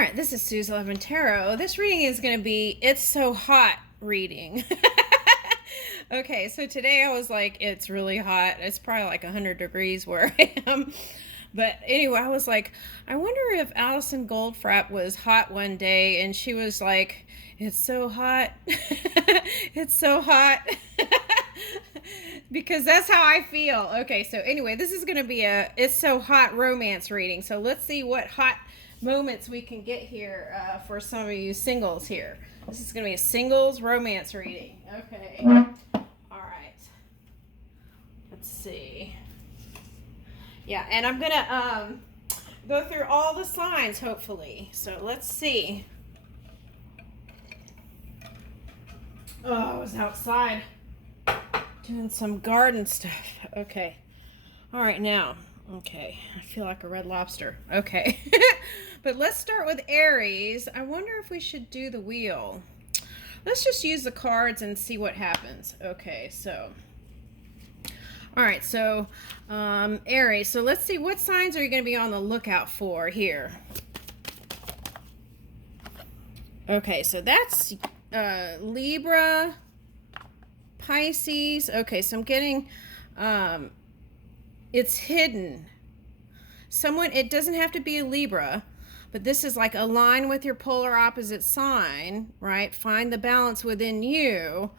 right, this is Sue's Love and Tarot. This reading is going to be It's So Hot reading. Okay, so today I was like, it's really hot. It's probably like 100 degrees where I am. But anyway, I was like, I wonder if Allison Goldfrapp was hot one day and she was like, it's so hot. It's so hot. Because that's how I feel. Okay, so anyway, this is going to be a It's So Hot romance reading. So let's see what hot moments we can get here for some of you singles here. This is going to be a singles romance reading. Okay. All right. Let's see. Yeah, and I'm going to go through all the signs, hopefully. So let's see. Oh, I was outside doing some garden stuff. Okay. All right, now. Okay. I feel like a red lobster. Okay. But let's start with Aries. I wonder if we should do the wheel. Let's just use the cards and see what happens. Okay, so. All right, so Aries. So let's see, what signs are you going to be on the lookout for here? Okay, so that's Libra, Pisces. Okay, so I'm getting it's hidden. Someone, it doesn't have to be a Libra, but this is like align with your polar opposite sign, right? Find the balance within you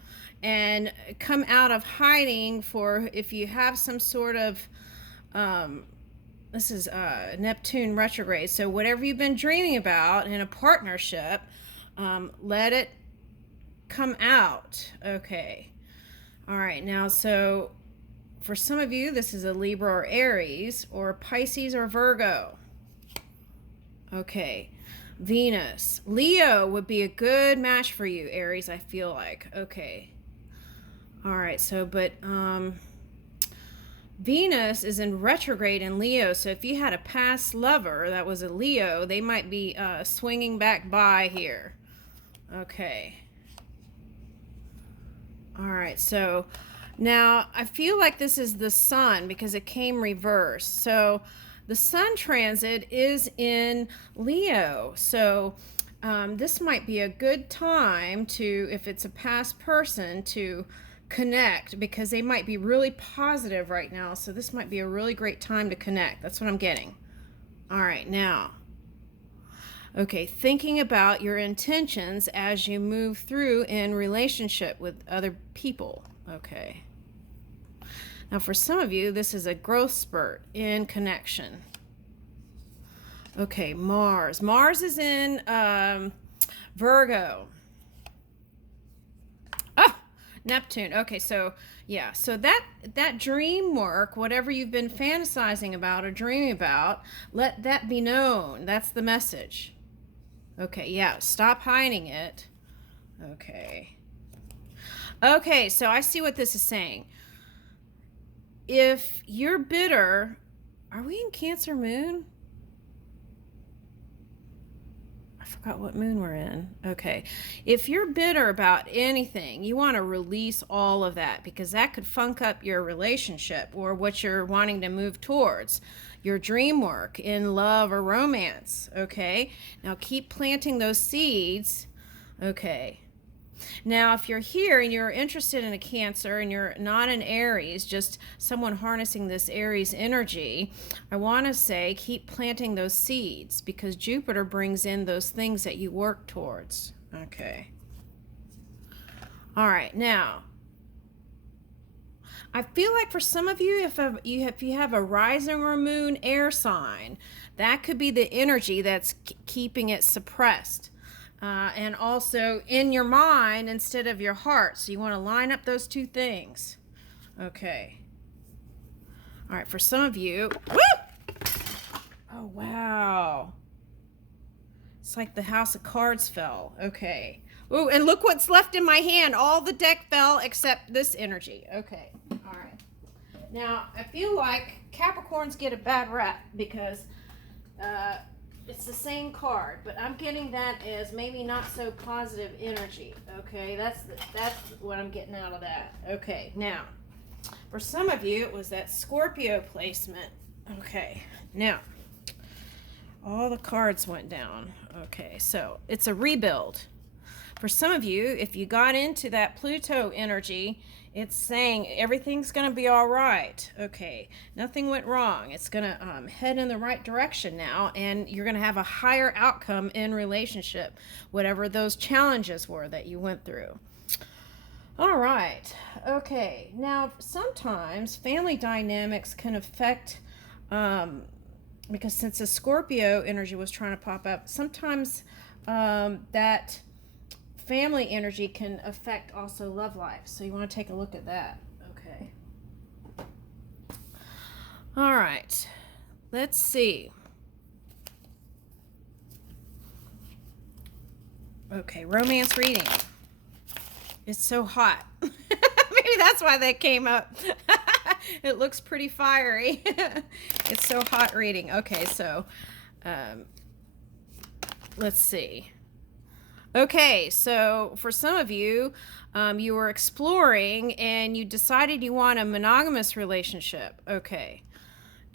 and come out of hiding for if you have some sort of this is Neptune retrograde. So whatever you've been dreaming about in a partnership, let it come out. Okay. All right. Now, so for some of you, this is a Libra or Aries or Pisces or Virgo. Okay. Venus. Leo would be a good match for you, Aries, I feel like. Okay. All right. So, but Venus is in retrograde in Leo. So if you had a past lover that was a Leo, they might be swinging back by here. Okay. All right. So now I feel like this is the sun because it came reversed. So the sun transit is in Leo. So this might be a good time to, if it's a past person, to connect because they might be really positive right now. So this might be a really great time to connect. That's what I'm getting. All right, now. Okay, thinking about your intentions as you move through in relationship with other people. Okay. Now for some of you, this is a growth spurt in connection. Okay, Mars. Mars is in Virgo. Oh, Neptune. Okay, so yeah, so that dream work, whatever you've been fantasizing about or dreaming about, let that be known. That's the message. Okay, yeah, stop hiding it. Okay. Okay, so I see what this is saying. If you're bitter, are we in Cancer moon? I forgot what moon we're in. Okay. If you're bitter about anything, you want to release all of that because that could funk up your relationship or what you're wanting to move towards. Your dream work in love or romance. Okay. Now keep planting those seeds. Okay. Now, if you're here and you're interested in a Cancer and you're not an Aries, just someone harnessing this Aries energy, I want to say keep planting those seeds because Jupiter brings in those things that you work towards. Okay. All right. Now, I feel like for some of you, if you have a rising or moon air sign, that could be the energy that's keeping it suppressed. And also in your mind instead of your heart. So you want to line up those two things. Okay. All right, for some of you. Woo! Oh, wow. It's like the house of cards fell. Okay. Ooh, and look what's left in my hand. All the deck fell except this energy. Okay. All right. Now, I feel like Capricorns get a bad rap because it's the same card, but I'm getting that as maybe not so positive energy. Okay, that's what I'm getting out of that. Okay, now, for some of you, it was that Scorpio placement. Okay, now, All the cards went down. Okay, so it's a rebuild. For some of you, if you got into that Pluto energy, it's saying everything's going to be all right. Okay, nothing went wrong. It's going to head in the right direction now, and you're going to have a higher outcome in relationship, whatever those challenges were that you went through. All right. Okay. Now, sometimes family dynamics can affect, because since the Scorpio energy was trying to pop up, sometimes that family energy can affect also love life. So you want to take a look at that. Okay. All right. Let's see. Okay, romance reading. It's so hot. Maybe that's why that came up. It looks pretty fiery. It's so hot reading. Okay, so let's see. Okay, so for some of you, you were exploring and you decided you want a monogamous relationship. Okay.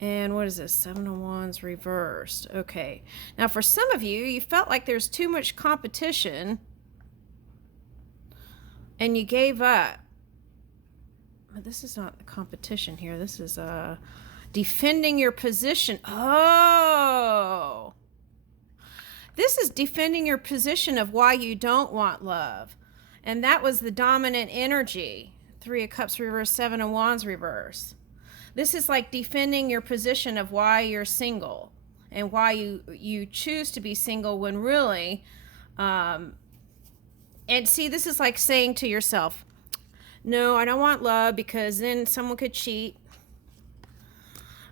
And what is this? 7 of Wands reversed. Okay. Now, for some of you, you felt like there's too much competition and you gave up. But this is not the competition here. This is defending your position. Oh. This is defending your position of why you don't want love. And that was the dominant energy. 3 of Cups reversed, 7 of Wands reversed. This is like defending your position of why you're single and why you choose to be single when really, and see, this is like saying to yourself, no, I don't want love because then someone could cheat.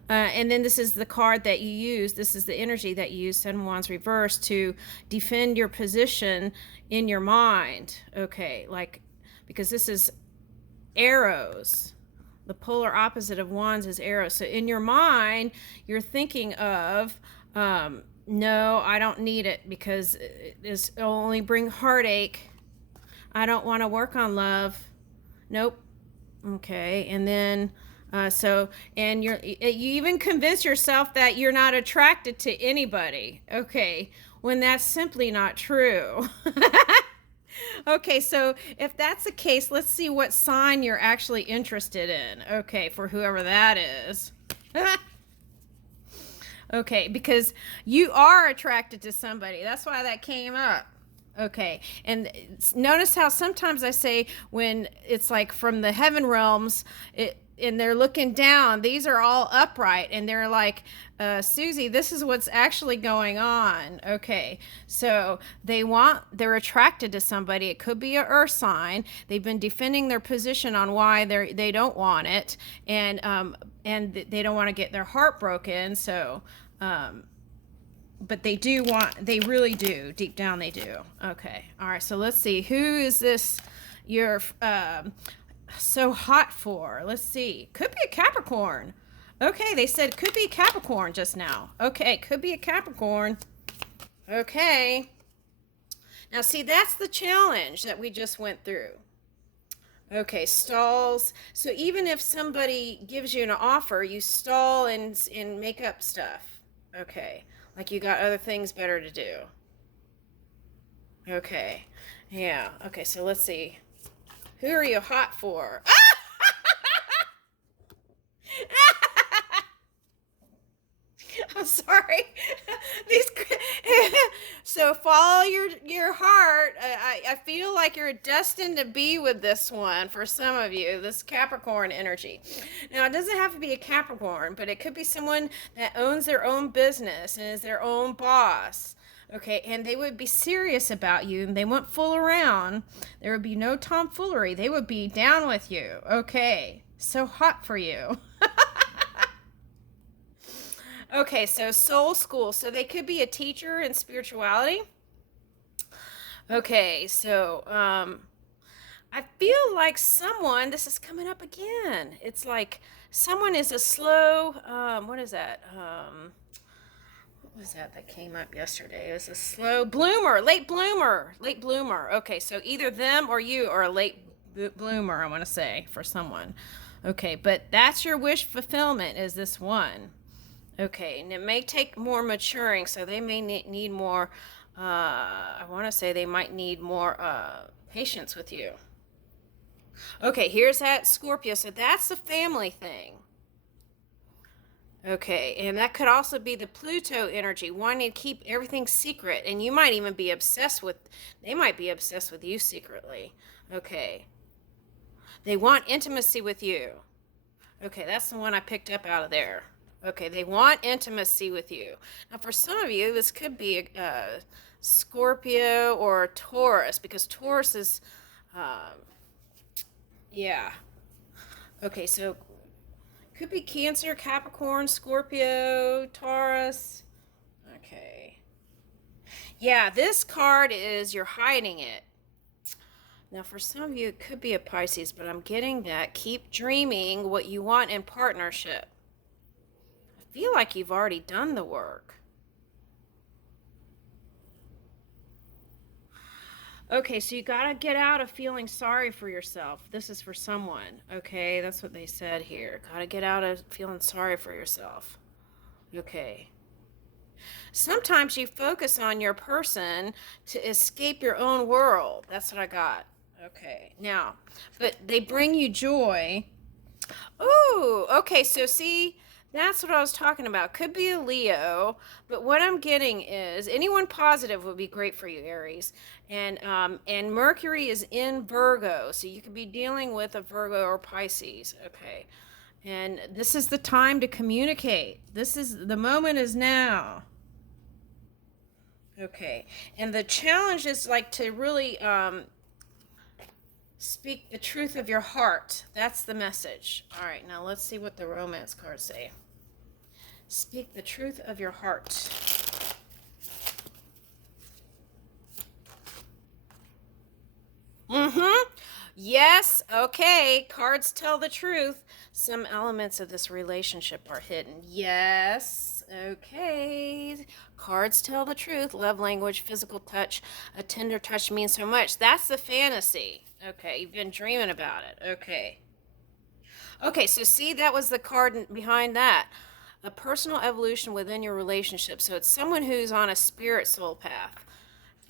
And then this is the card that you use. This is the energy that you use, 7 of Wands reversed, to defend your position in your mind. Okay, like, because this is arrows. The polar opposite of Wands is arrows. So in your mind, you're thinking of, no, I don't need it because it'll only bring heartache. I don't want to work on love. Nope. Okay, and then and you even convince yourself that you're not attracted to anybody. Okay, when that's simply not true. Okay, so if that's the case, let's see what sign you're actually interested in. Okay, for whoever that is. Okay, because you are attracted to somebody. That's why that came up. Okay, and notice how sometimes I say when it's like from the heaven realms, and they're looking down, these are all upright, and they're like, Susie, this is what's actually going on. Okay, so they're attracted to somebody. It could be an earth sign. They've been defending their position on why they don't want it, and they don't want to get their heart broken. So, but they really do, deep down they do. Okay, all right, so let's see, who is this you're so hot for? Let's see, could be a Capricorn. Okay, they said could be Capricorn just now. Okay, could be a Capricorn. Okay, now see, that's the challenge that we just went through. Okay, stalls. So even if somebody gives you an offer, you stall and make up stuff. Okay, like you got other things better to do. Okay, yeah. Okay, so let's see. Who are you hot for? I'm sorry. These. So follow your heart. I feel like you're destined to be with this one for some of you. This Capricorn energy. Now it doesn't have to be a Capricorn, but it could be someone that owns their own business and is their own boss. Okay, and they would be serious about you, and they wouldn't fool around. There would be no tomfoolery. They would be down with you. Okay, so hot for you. Okay, so soul school. So they could be a teacher in spirituality. Okay, so I feel like this is coming up again. It's like someone is a slow, what is that? What was that came up yesterday? It was a slow bloomer, late bloomer. Okay, so either them or you are a late bloomer, I want to say, for someone. Okay, but that's your wish fulfillment, is this one. Okay, and it may take more maturing, so they may need more. I want to say they might need more patience with you. Okay, here's that Scorpio. So that's the family thing. Okay, and that could also be the Pluto energy, wanting to keep everything secret, and you might even be obsessed with, they might be obsessed with you secretly. Okay, they want intimacy with you. Okay, that's the one I picked up out of there. Okay, they want intimacy with you. Now, for some of you, this could be a Scorpio or a Taurus, because Taurus is, yeah. Okay, so could be Cancer, Capricorn, Scorpio, Taurus. Okay. Yeah, this card is you're hiding it. Now, for some of you, it could be a Pisces, but I'm getting that. Keep dreaming what you want in partnership. I feel like you've already done the work. Okay, so you got to get out of feeling sorry for yourself. This is for someone. Okay, that's what they said here. Got to get out of feeling sorry for yourself. Okay. Sometimes you focus on your person to escape your own world. That's what I got. Okay. Now, but they bring you joy. Ooh, okay. So see, that's what I was talking about. Could be a Leo, but what I'm getting is anyone positive would be great for you, Aries. And Mercury is in Virgo, so you could be dealing with a Virgo or Pisces. Okay. And this is the time to communicate. This is the moment is now. Okay. And the challenge is like to really speak the truth of your heart. That's the message. All right. Now let's see what the romance cards say. Speak the truth of your heart. Mm-hmm. Yes. Okay. Cards tell the truth. Some elements of this relationship are hidden. Yes. Okay. Cards tell the truth. Love language, physical touch, a tender touch means so much. That's the fantasy. Okay. You've been dreaming about it. Okay. Okay. So see, that was the card behind that. A personal evolution within your relationship. So it's someone who's on a spirit soul path.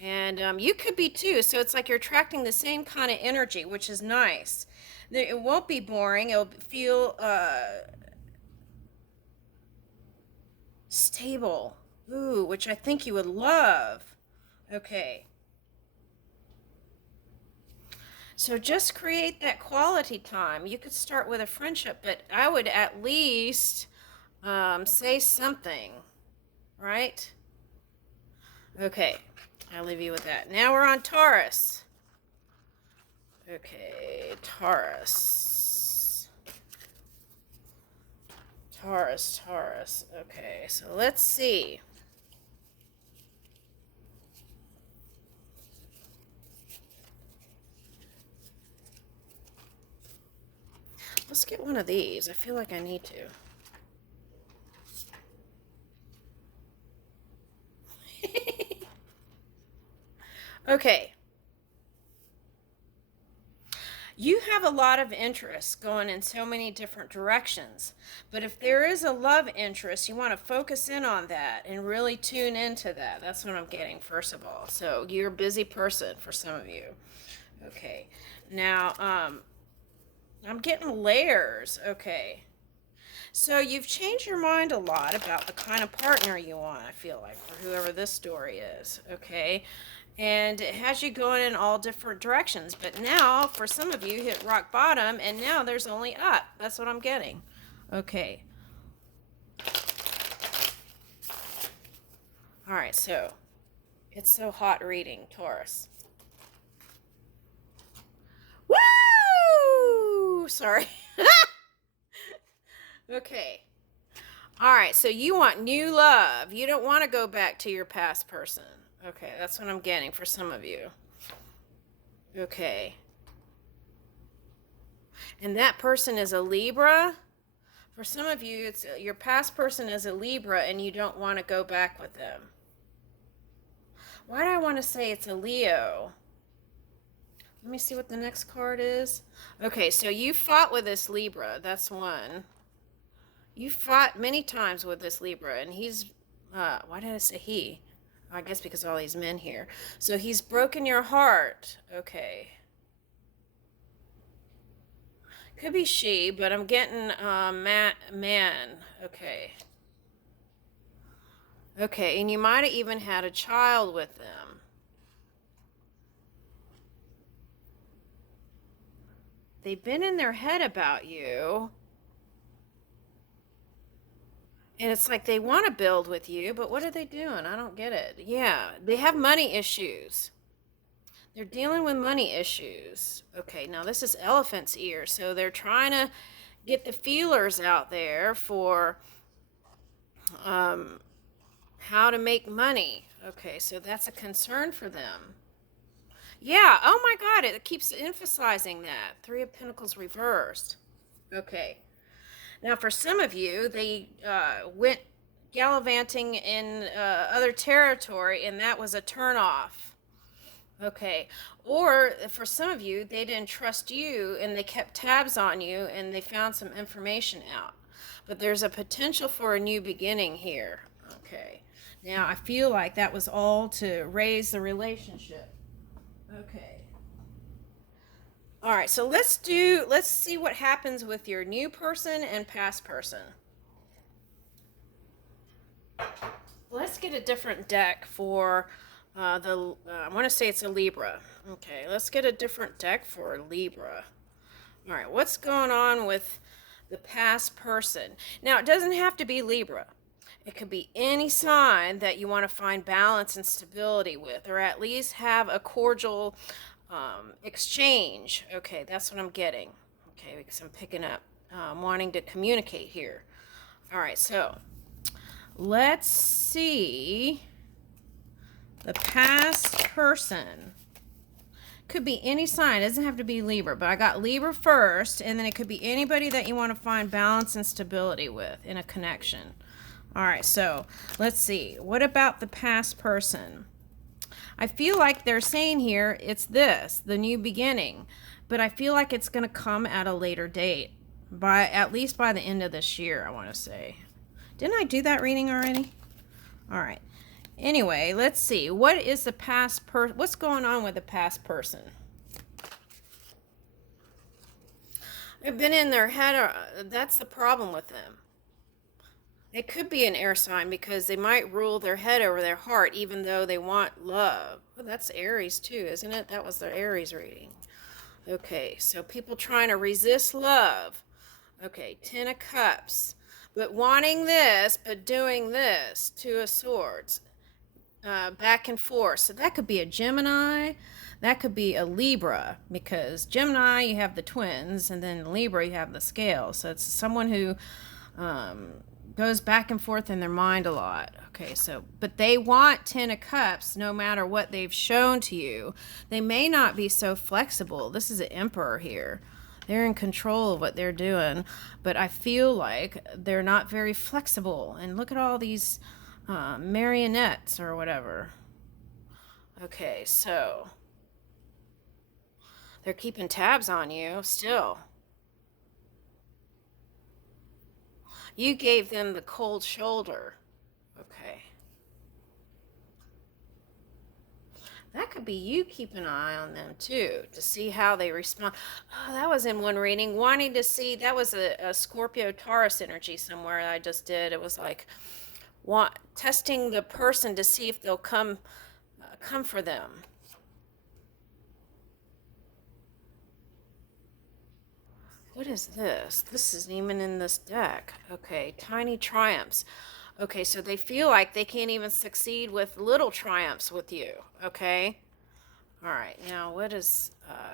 And you could be too. So it's like you're attracting the same kind of energy, which is nice. It won't be boring. It'll feel stable. Ooh, which I think you would love. Okay. So just create that quality time. You could start with a friendship, but I would at least say something, right? Okay. I'll leave you with that. Now we're on Taurus. Okay, Taurus. Taurus. Okay, so let's see. Let's get one of these. I feel like I need to. Okay. You have a lot of interests going in so many different directions. But if there is a love interest, you want to focus in on that and really tune into that. That's what I'm getting, first of all. So you're a busy person for some of you. Okay. Now, I'm getting layers. Okay. So you've changed your mind a lot about the kind of partner you want, I feel like, for whoever this story is, okay? And it has you going in all different directions. But now, for some of you, hit rock bottom, and now there's only up. That's what I'm getting. Okay. All right, so it's so hot reading, Taurus. Woo! Sorry. Okay. All right, so you want new love. You don't want to go back to your past person. Okay, that's what I'm getting for some of you. Okay. And that person is a Libra. For some of you, it's your past person is a Libra and you don't want to go back with them. Why do I want to say it's a Leo? Let me see what the next card is. Okay, so you fought with this Libra. That's one. You fought many times with this Libra, and he's, why did I say he? I guess because of all these men here. So he's broken your heart. Okay. Could be she, but I'm getting man. Okay. Okay, and you might have even had a child with them. They've been in their head about you. And it's like they want to build with you, but what are they doing? I don't get it. Yeah, they have money issues. They're dealing with money issues. Okay, now this is elephant's ear. So they're trying to get the feelers out there for um, how to make money. Okay, so that's a concern for them. Yeah, oh my God, it keeps emphasizing that. Three of Pentacles reversed. Okay. Now, for some of you, they went gallivanting in other territory, and that was a turnoff. Okay. Or for some of you, they didn't trust you, and they kept tabs on you, and they found some information out. But there's a potential for a new beginning here. Okay. Now, I feel like that was all to raise the relationship. Okay. All right, so let's see what happens with your new person and past person. Let's get a different deck for I want to say it's a Libra. Okay, let's get a different deck for Libra. All right, what's going on with the past person? Now, it doesn't have to be Libra. It could be any sign that you want to find balance and stability with, or at least have a cordial exchange. Okay, that's what I'm getting. Okay, because I'm picking up wanting to communicate here. All right, so let's see the past person. Could be any sign. It doesn't have to be Libra, but I got Libra first, and then it could be anybody that you want to find balance and stability with in a connection. All right, so let's see. What about the past person? I feel like they're saying here it's this, the new beginning, but I feel like it's going to come at a later date, by at least by the end of this year, I want to say. Didn't I do that reading already? All right. Anyway, let's see. What is the past person? What's going on with the past person? They've been in their head. That's the problem with them. It could be an air sign because they might rule their head over their heart even though they want love. Well, that's Aries too, isn't it? That was their Aries reading. Okay, so people trying to resist love. Okay, Ten of Cups. But wanting this, but doing this. Two of Swords. Back and forth. So that could be a Gemini. That could be a Libra. Because Gemini, you have the twins. And then Libra, you have the scale. So it's someone who goes back and forth in their mind a lot. Okay, so, but they want Ten of Cups no matter what they've shown to you. They may not be so flexible. This is an Emperor here. They're in control of what they're doing, but I feel like they're not very flexible. And look at all these marionettes or whatever. Okay, so they're keeping tabs on you still. You gave them the cold shoulder. Okay. That could be you keeping an eye on them too to see how they respond. Oh, that was in one reading. Wanting to see, that was a Scorpio Taurus energy somewhere I just did. It was like testing the person to see if they'll come for them. What is this? This isn't even in this deck. Okay, tiny triumphs. Okay, so they feel like they can't even succeed with little triumphs with you. Okay. All right. Now, what is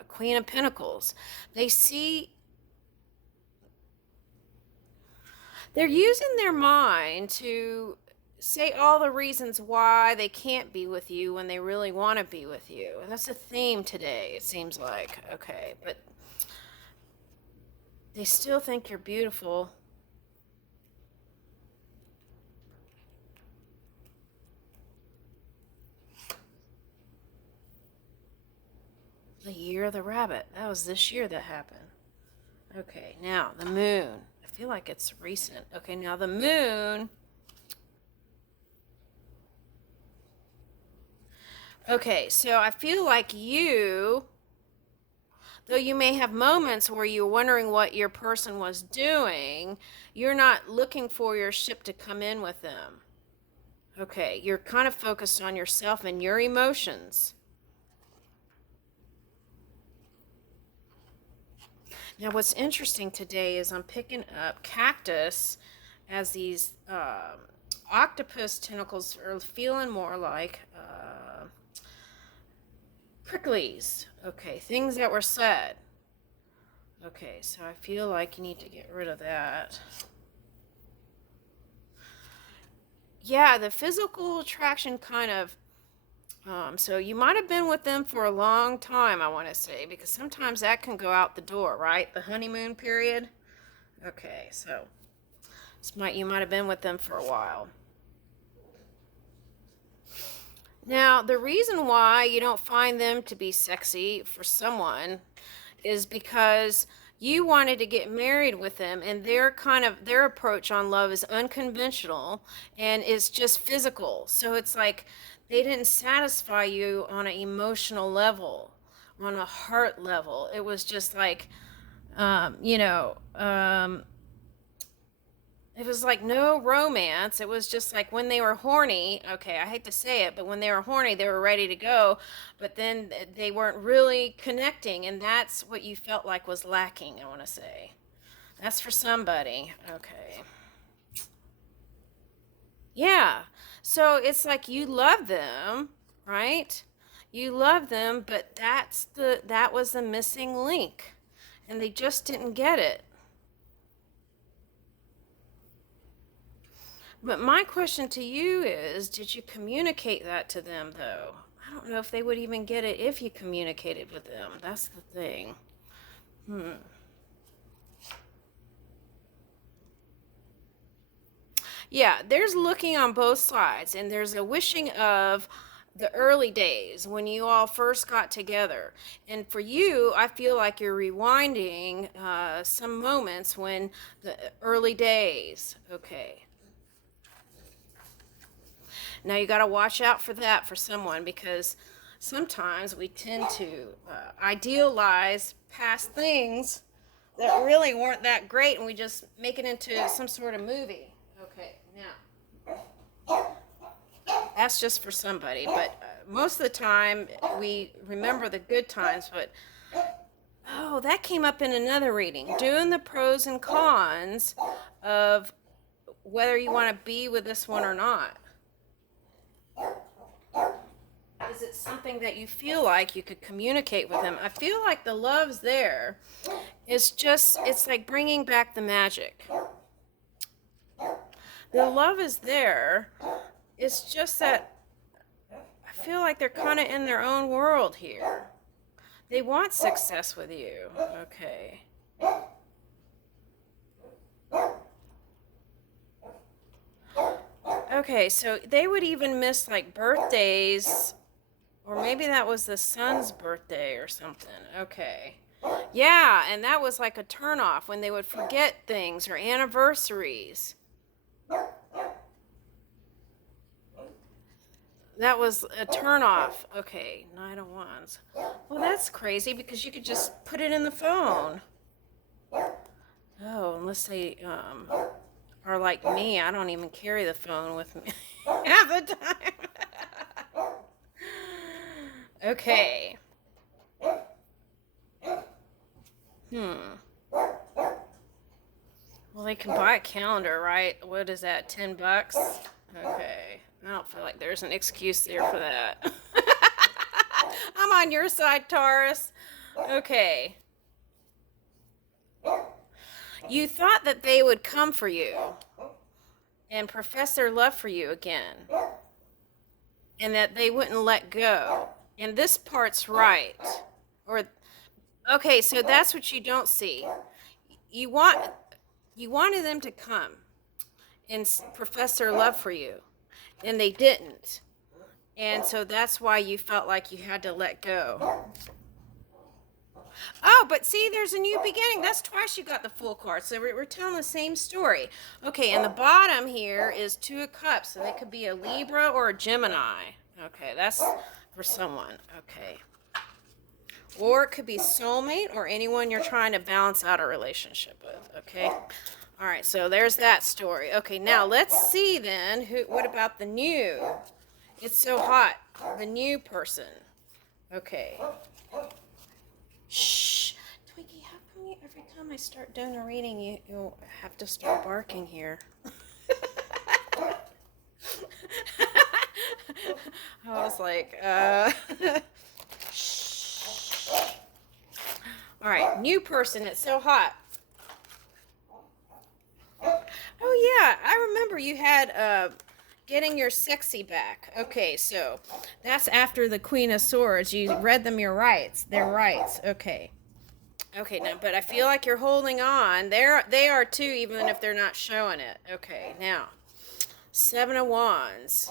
Queen of Pentacles? They're using their mind to say all the reasons why they can't be with you when they really want to be with you. And that's a theme today, it seems like. Okay, but they still think you're beautiful. The year of the rabbit. That was this year that happened. Okay, now the moon. I feel like it's recent. Okay, now the moon. Okay, so I feel like you, though you may have moments where you're wondering what your person was doing, you're not looking for your ship to come in with them. Okay, you're kind of focused on yourself and your emotions. Now, what's interesting today is I'm picking up cactus as these octopus tentacles are feeling more like pricklies. Okay, things that were said. Okay, so I feel like you need to get rid of that. Yeah, the physical attraction kind of. So you might have been with them for a long time, I want to say, because sometimes that can go out the door, right? The honeymoon period. Okay, so you might have been with them for a while. Now, the reason why you don't find them to be sexy for someone is because you wanted to get married with them, and their approach on love is unconventional and it's just physical. So it's like they didn't satisfy you on an emotional level, on a heart level. It was just like um, you know um, it was like no romance. It was just like when they were horny. Okay, I hate to say it, but when they were horny, they were ready to go, but then they weren't really connecting, and that's what you felt like was lacking, I want to say. That's for somebody. Okay. Yeah. So it's like you love them, right? You love them, but that was the missing link, and they just didn't get it. But my question to you is, did you communicate that to them, though? I don't know if they would even get it if you communicated with them. That's the thing. Hmm. Yeah, there's looking on both sides, and there's a wishing of the early days when you all first got together. And for you, I feel like you're rewinding some moments when the early days. Okay. Now you got to watch out for that for someone, because sometimes we tend to idealize past things that really weren't that great, and we just make it into some sort of movie. Okay, now that's just for somebody, but most of the time we remember the good times. But oh, that came up in another reading, doing the pros and cons of whether you want to be with this one or not. Is it something that you feel like you could communicate with him? I feel like the love's there. It's like bringing back the magic. The love is there. It's just that I feel like they're kind of in their own world here. They want success with you. Okay. Okay, so they would even miss like birthdays, or maybe that was the son's birthday or something. Okay. Yeah, and that was like a turnoff when they would forget things or anniversaries. That was a turnoff. Okay, Knight of Wands. Well, that's crazy because you could just put it in the phone. Oh, unless they are like me, I don't even carry the phone with me half the time. Okay. Hmm. Well, they can buy a calendar, right? What is that, $10? Okay. I don't feel like there's an excuse there for that. I'm on your side, Taurus. Okay. You thought that they would come for you and profess their love for you again, and that they wouldn't let go. And this part's right. Or okay, so that's what you don't see. You want you wanted them to come and profess their love for you, and they didn't. And so that's why you felt like you had to let go. Oh, but see, there's a new beginning. That's twice you got the full card. So we're telling the same story. Okay, and the bottom here is Two of Cups. So they could be a Libra or a Gemini. Okay, that's for someone. Okay. Or it could be soulmate or anyone you're trying to balance out a relationship with. Okay. All right, so there's that story. Okay, now let's see then. What about the new? It's so hot. The new person. Okay. Shh. Twiggy, how come every time I start doing a reading, you'll have to start barking here? I was like, shh. All right, new person. It's so hot. Oh, yeah. I remember you had getting your sexy back. Okay, so that's after the Queen of Swords. You read them your rights. Their rights. Okay. Okay, now, but I feel like you're holding on. They are too, even if they're not showing it. Okay, now, Seven of Wands.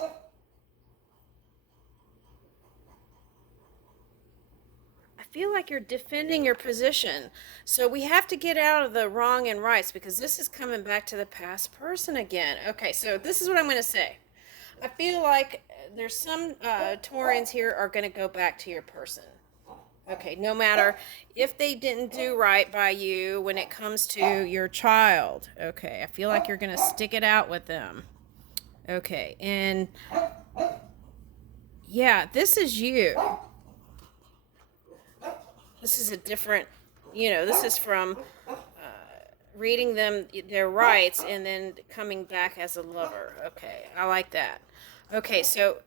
I feel like you're defending your position. So we have to get out of the wrong and rights because this is coming back to the past person again. Okay, so this is what I'm going to say. I feel like there's some Taurians here are going to go back to your person. Okay, no matter if they didn't do right by you when it comes to your child. Okay, I feel like you're going to stick it out with them. Okay, and yeah, this is you. This is a different, this is from reading them their rights and then coming back as a lover. Okay, I like that. Okay, so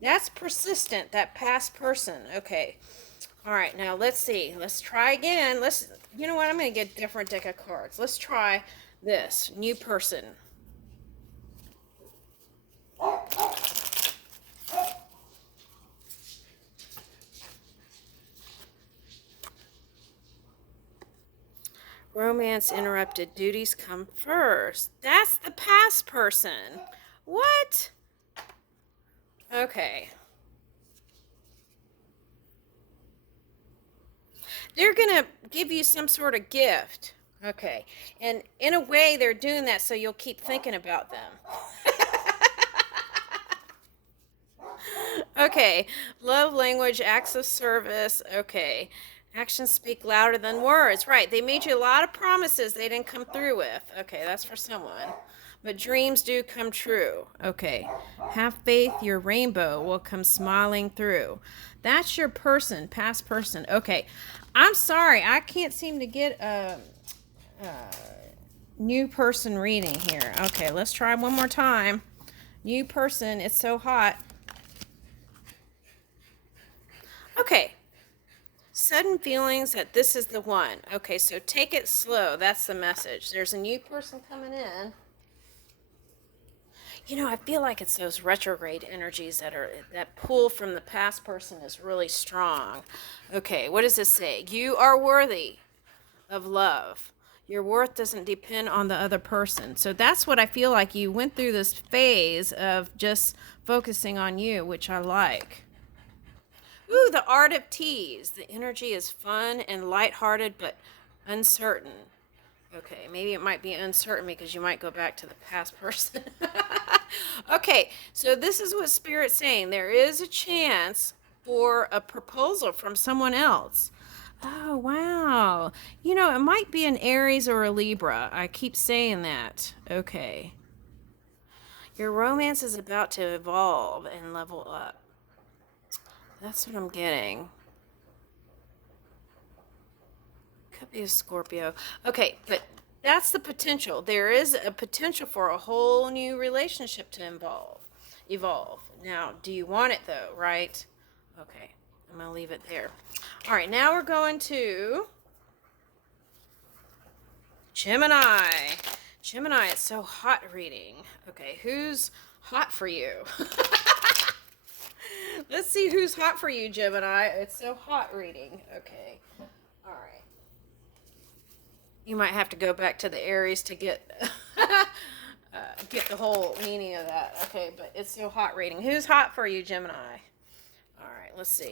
that's persistent, that past person. Okay. All right, now let's see. Let's try again. You know what? I'm going to get a different deck of cards. Let's try this. New person. Romance interrupted. Duties come first. That's the past person. What? Okay. They're going to give you some sort of gift. Okay. And in a way, they're doing that so you'll keep thinking about them. Okay. Love language, acts of service. Okay. Actions speak louder than words. Right. They made you a lot of promises they didn't come through with. Okay. That's for someone. But dreams do come true. Okay. Have faith, your rainbow will come smiling through. That's your person, past person. Okay. I'm sorry. I can't seem to get a new person reading here. Okay. Let's try one more time. New person. It's so hot. Okay. Sudden feelings that this is the one. Okay. So take it slow. That's the message. There's a new person coming in. I feel like it's those retrograde energies that pull from the past person is really strong. Okay, what does this say? You are worthy of love. Your worth doesn't depend on the other person. So that's what I feel like you went through this phase of just focusing on you, which I like. Ooh, the art of tease. The energy is fun and lighthearted, but uncertain. Okay, maybe it might be uncertain because you might go back to the past person. Okay, so this is what Spirit's saying. There is a chance for a proposal from someone else. Oh, wow. It might be an Aries or a Libra. I keep saying that. Okay. Your romance is about to evolve and level up. That's what I'm getting. Could be a Scorpio. Okay, but that's the potential. There is a potential for a whole new relationship to evolve. Now, do you want it though, right? Okay, I'm going to leave it there. All right, now we're going to Gemini. Gemini, it's so hot reading. Okay, who's hot for you? Let's see who's hot for you, Gemini. It's so hot reading. Okay. All right. You might have to go back to the Aries to get the whole meaning of that. Okay, but it's so hot reading. Who's hot for you, Gemini? All right, let's see.